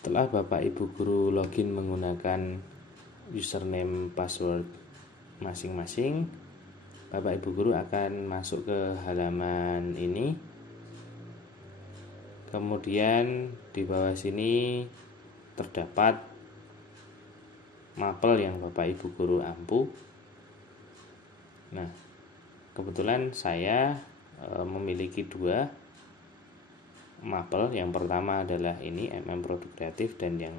Setelah Bapak Ibu Guru login menggunakan username password masing-masing, Bapak Ibu Guru akan masuk ke halaman ini. Kemudian di bawah sini terdapat mapel yang Bapak Ibu Guru ampu. Nah, kebetulan saya memiliki dua mapel. Yang pertama adalah ini Produk Kreatif dan yang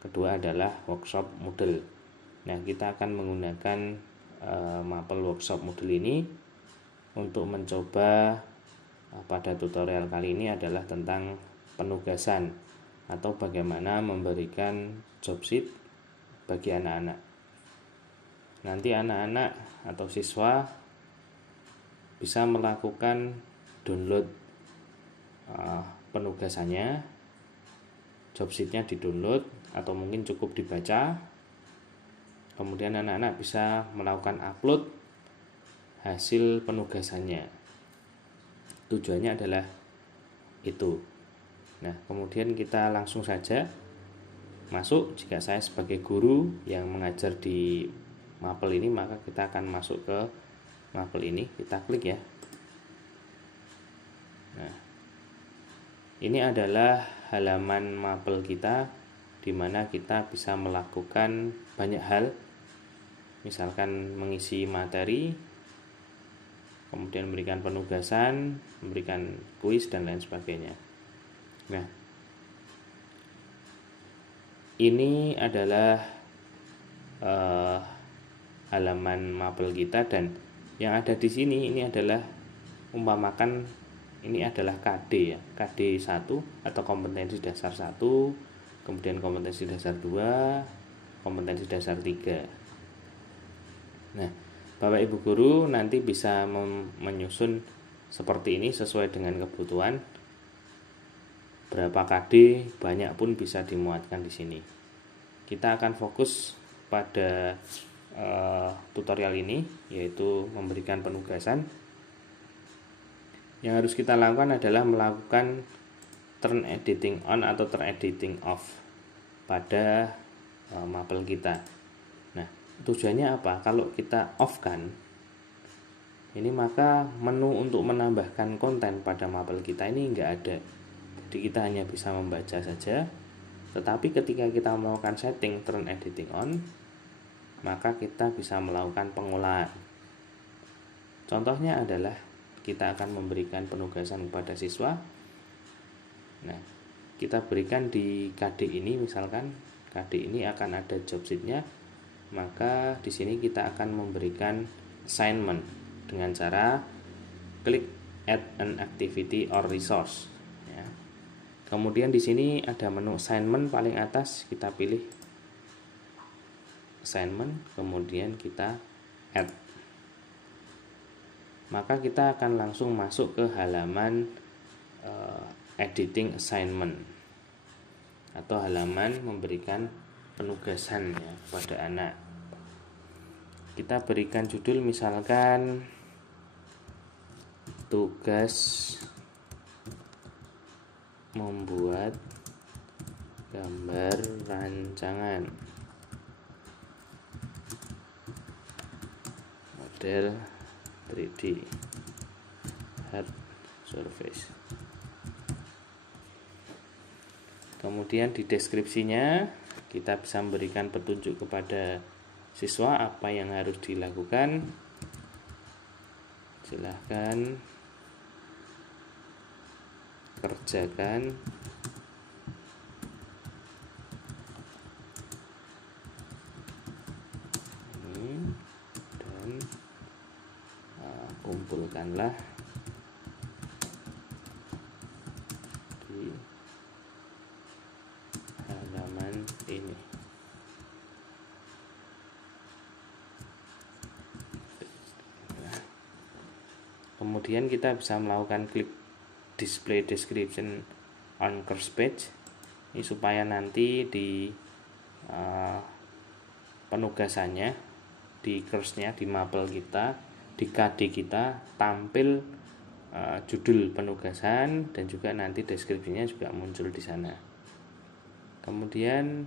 kedua adalah Workshop Moodle. Nah, kita akan menggunakan mapel Workshop Moodle ini untuk mencoba pada tutorial kali ini adalah tentang penugasan atau bagaimana memberikan job sheet bagi anak-anak. Nanti anak-anak atau siswa bisa melakukan download penugasannya, job sheetnya di-download atau mungkin cukup dibaca. Kemudian anak-anak bisa melakukan upload hasil penugasannya. Tujuannya adalah itu. Nah, kemudian kita langsung saja masuk. Jika saya sebagai guru yang mengajar di mapel ini, maka kita akan masuk ke mapel ini. Kita klik ya. Nah, ini adalah halaman mapel kita, di mana kita bisa melakukan banyak hal, misalkan mengisi materi, kemudian memberikan penugasan, memberikan kuis dan lain sebagainya. Nah, ini adalah halaman mapel kita, dan yang ada di sini ini adalah umpamakan ini adalah KD ya, KD 1 atau kompetensi dasar 1, kemudian kompetensi dasar 2, kompetensi dasar 3. Nah, Bapak Ibu Guru nanti bisa menyusun seperti ini sesuai dengan kebutuhan. Berapa KD banyak pun bisa dimuatkan di sini. Kita akan fokus pada tutorial ini, yaitu memberikan penugasan. Yang harus kita lakukan adalah melakukan turn editing on atau turn editing off pada mapel kita. Nah, tujuannya apa? Kalau kita off kan, ini maka menu untuk menambahkan konten pada mapel kita ini nggak ada. Jadi kita hanya bisa membaca saja. Tetapi ketika kita melakukan setting turn editing on, maka kita bisa melakukan pengolahan. Contohnya adalah kita akan memberikan penugasan kepada siswa. Nah, kita berikan di KD ini, misalkan KD ini akan ada job sheet-nya, maka di sini kita akan memberikan assignment dengan cara klik add an activity or resource ya. Kemudian di sini ada menu assignment paling atas, kita pilih assignment, kemudian kita add. Maka kita akan langsung masuk ke halaman editing assignment atau halaman memberikan penugasan ya, kepada anak. Kita berikan judul misalkan tugas membuat gambar rancangan model 3D hard surface. Kemudian di deskripsinya kita bisa memberikan petunjuk kepada siswa apa yang harus dilakukan. Silahkan kerjakan ini dan kumpulkanlah di halaman ini. Kemudian kita bisa melakukan klik display description on course page ini supaya nanti di penugasannya, di course-nya, di mapel kita, di KD kita tampil judul penugasan dan juga nanti deskripsinya juga muncul di sana. kemudian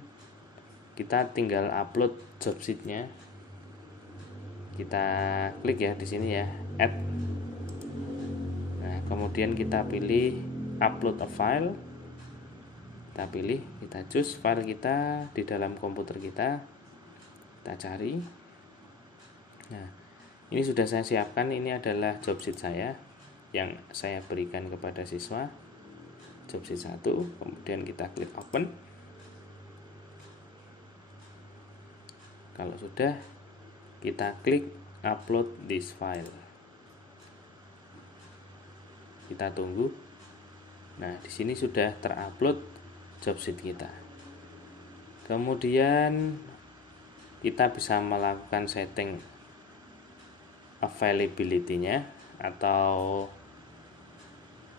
kita tinggal upload job sheet-nya. Kita klik ya di sini ya, add. Nah, kemudian kita pilih upload a file. Kita pilih, kita choose file kita di dalam komputer kita. Kita cari. Nah, ini sudah saya siapkan. Ini adalah job sheet saya yang saya berikan kepada siswa. Job sheet 1, kemudian kita klik open. Kalau sudah, kita klik upload this file. Kita tunggu. Nah, di sini sudah terupload job sheet kita. Kemudian kita bisa melakukan setting availability-nya atau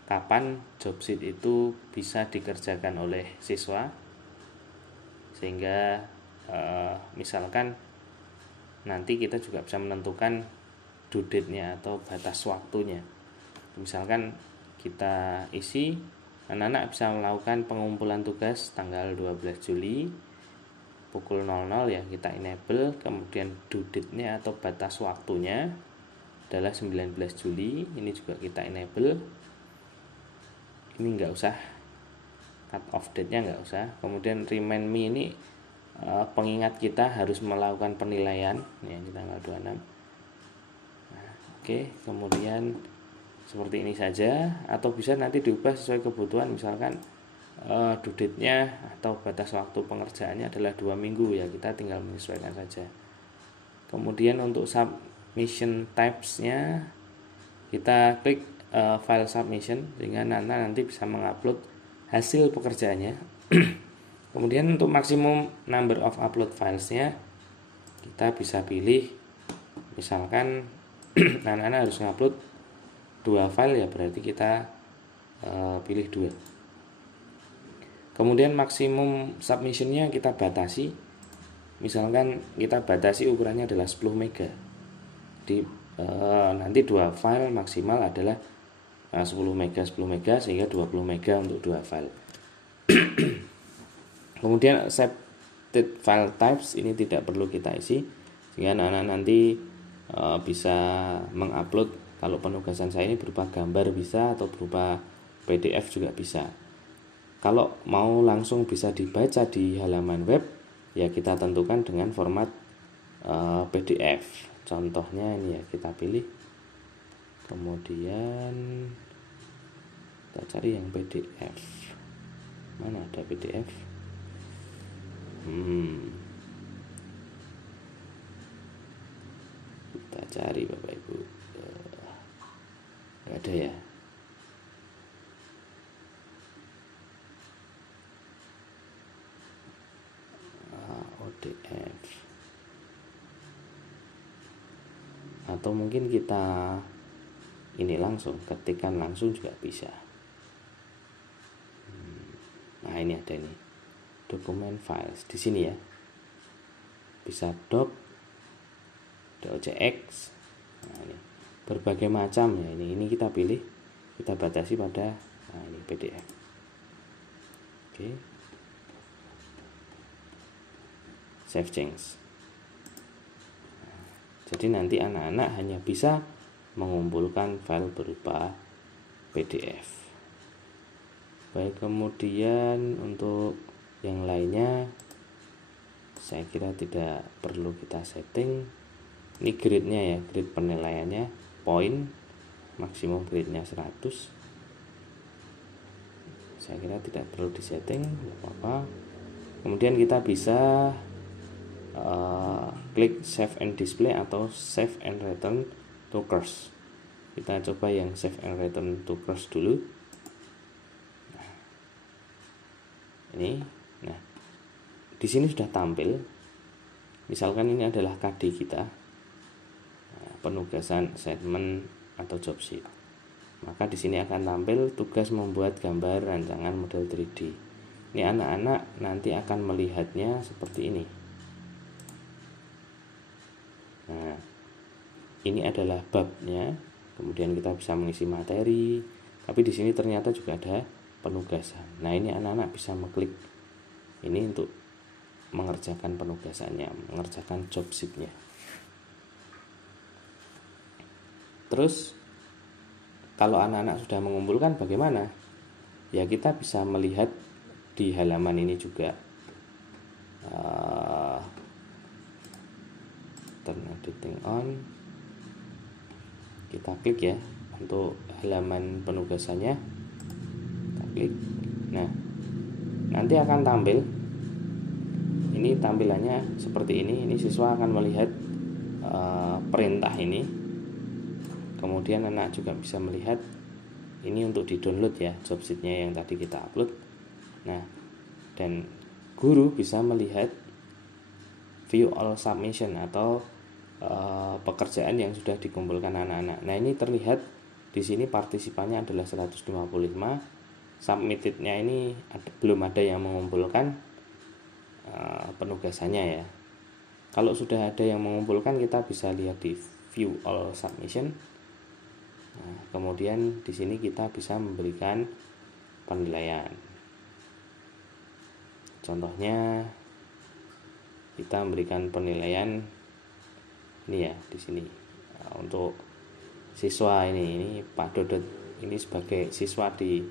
kapan job sheet itu bisa dikerjakan oleh siswa, sehingga misalkan nanti kita juga bisa menentukan due date-nya atau batas waktunya. Misalkan kita isi, anak-anak bisa melakukan pengumpulan tugas tanggal 12 Juli pukul 00 ya, kita enable. Kemudian due date-nya atau batas waktunya adalah 19 Juli, ini juga kita enable. Ini enggak usah, cut off date-nya enggak usah. Kemudian remind me ini pengingat kita harus melakukan penilaian ya, kita tanggal 26. Nah, oke, kemudian seperti ini saja, atau bisa nanti diubah sesuai kebutuhan. Misalkan due date-nya atau batas waktu pengerjaannya adalah 2 minggu ya, kita tinggal menyesuaikan saja. Kemudian untuk submission types-nya kita klik file submission, sehingga nanti bisa mengupload hasil pekerjaannya. Kemudian untuk maksimum number of upload files-nya kita bisa pilih, misalkan anak-anak harus ngupload 2 file ya, berarti kita pilih 2. Kemudian maksimum submission-nya kita batasi, misalkan kita batasi ukurannya adalah 10 mega. Nanti 2 file maksimal adalah 10 mega, sehingga 20 mega untuk 2 file. Kemudian accepted file types ini tidak perlu kita isi, sehingga anak-anak nanti bisa mengupload. Kalau penugasan saya ini berupa gambar bisa, atau berupa PDF juga bisa. Kalau mau langsung bisa dibaca di halaman web, ya kita tentukan dengan format PDF. Contohnya ini ya, kita pilih, kemudian kita cari yang PDF. Mana ada PDF? Kita cari Bapak Ibu. Nggak ada ya. ODF. Atau mungkin kita ini langsung, ketikkan langsung juga bisa. Nah, ini ada nih, dokumen files di sini ya. Bisa doc, docx. Nah, ini berbagai macam ya. Ini kita pilih, kita batasi pada ini PDF. Oke. Save change. Jadi nanti anak-anak hanya bisa mengumpulkan file berupa PDF. Baik, kemudian untuk yang lainnya saya kira tidak perlu kita setting. Ini grade-nya ya, grade penilaiannya, poin, maksimum grade-nya 100. Saya kira tidak perlu disetting, tidak apa-apa. Kemudian kita bisa klik save and display atau save and return to course. Kita coba yang save and return to course dulu. Nah, ini, nah di sini sudah tampil. Misalkan ini adalah KD kita, penugasan assignment atau job sheet. Maka di sini akan tampil tugas membuat gambar rancangan model 3D. Ini anak-anak nanti akan melihatnya seperti ini. Nah, ini adalah babnya. Kemudian kita bisa mengisi materi. Tapi di sini ternyata juga ada penugasan. Nah, ini anak-anak bisa mengklik Ini untuk mengerjakan penugasannya, mengerjakan job sheet-nya. Terus kalau anak-anak sudah mengumpulkan bagaimana? Ya kita bisa melihat di halaman ini juga. Turn editing on. Kita klik ya untuk halaman penugasannya. Kita klik. Nah, nanti akan tampil. Ini tampilannya seperti ini. Ini siswa akan melihat perintah ini. Kemudian anak juga bisa melihat ini untuk di-download ya, job sheet-nya yang tadi kita upload. Nah, dan guru bisa melihat view all submission atau pekerjaan yang sudah dikumpulkan anak-anak. Nah, ini terlihat di sini partisipannya adalah 155. Submitted-nya ini belum ada yang mengumpulkan penugasannya ya. Kalau sudah ada yang mengumpulkan, kita bisa lihat di view all submission. Nah, kemudian di sini kita bisa memberikan penilaian. Contohnya kita memberikan penilaian ini ya di sini. Untuk siswa ini Pak Dodot ini sebagai siswa di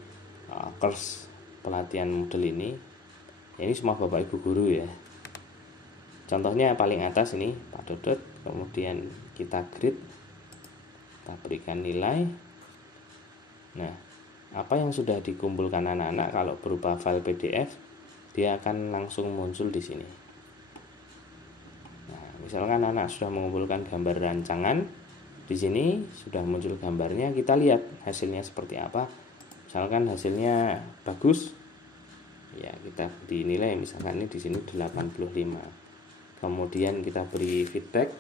kurs pelatihan model ini. Ya, ini semua Bapak Ibu guru ya. Contohnya paling atas ini Pak Dodot, kemudian kita grade, kita berikan nilai. Nah, apa yang sudah dikumpulkan anak-anak kalau berupa file PDF, dia akan langsung muncul di sini. Nah, misalkan anak sudah mengumpulkan gambar rancangan, di sini sudah muncul gambarnya, kita lihat hasilnya seperti apa. Misalkan hasilnya bagus, ya kita dinilai misalkan ini di sini 85. Kemudian kita beri feedback,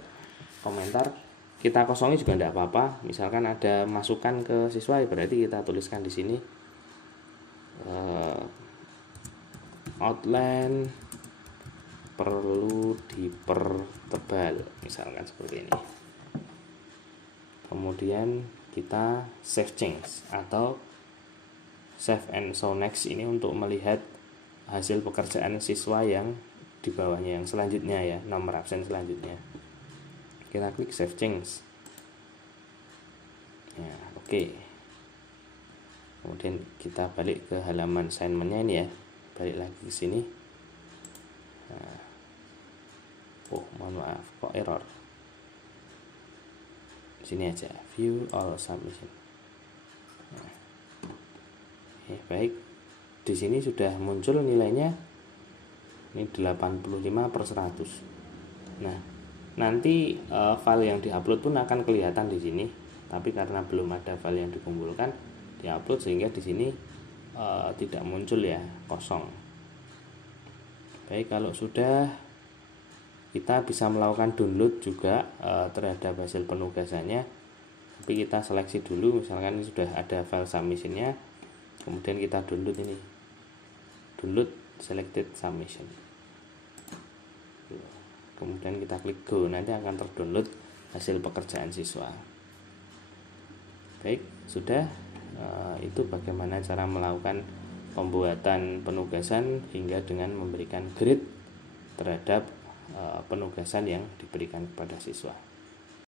komentar, kita kosongi juga tidak apa-apa. Misalkan ada masukan ke siswa, berarti kita tuliskan di sini outline perlu dipertebal, misalkan seperti ini. Kemudian kita save change atau save and show next, ini untuk melihat hasil pekerjaan siswa yang di bawahnya, yang selanjutnya ya, nomor absen selanjutnya. Kita klik save change. Ya, oke. Kemudian kita balik ke halaman assignment-nya ini ya. Balik lagi ke sini. Nah. Mohon maaf, kok error. Sini aja, view all submission. Nah. Baik. Di sini sudah muncul nilainya. Ini 85/100. Nah, nanti file yang diupload pun akan kelihatan di sini. Tapi karena belum ada file yang dikumpulkan, diupload sehingga di sini tidak muncul ya, kosong. Baik, kalau sudah, kita bisa melakukan download juga terhadap hasil penugasannya. Tapi kita seleksi dulu, misalkan ini sudah ada file submissionnya, kemudian kita download ini, download selected submission. Kemudian kita klik go, nanti akan terdownload hasil pekerjaan siswa. Baik, sudah. Itu bagaimana cara melakukan pembuatan penugasan hingga dengan memberikan grade terhadap penugasan yang diberikan kepada siswa.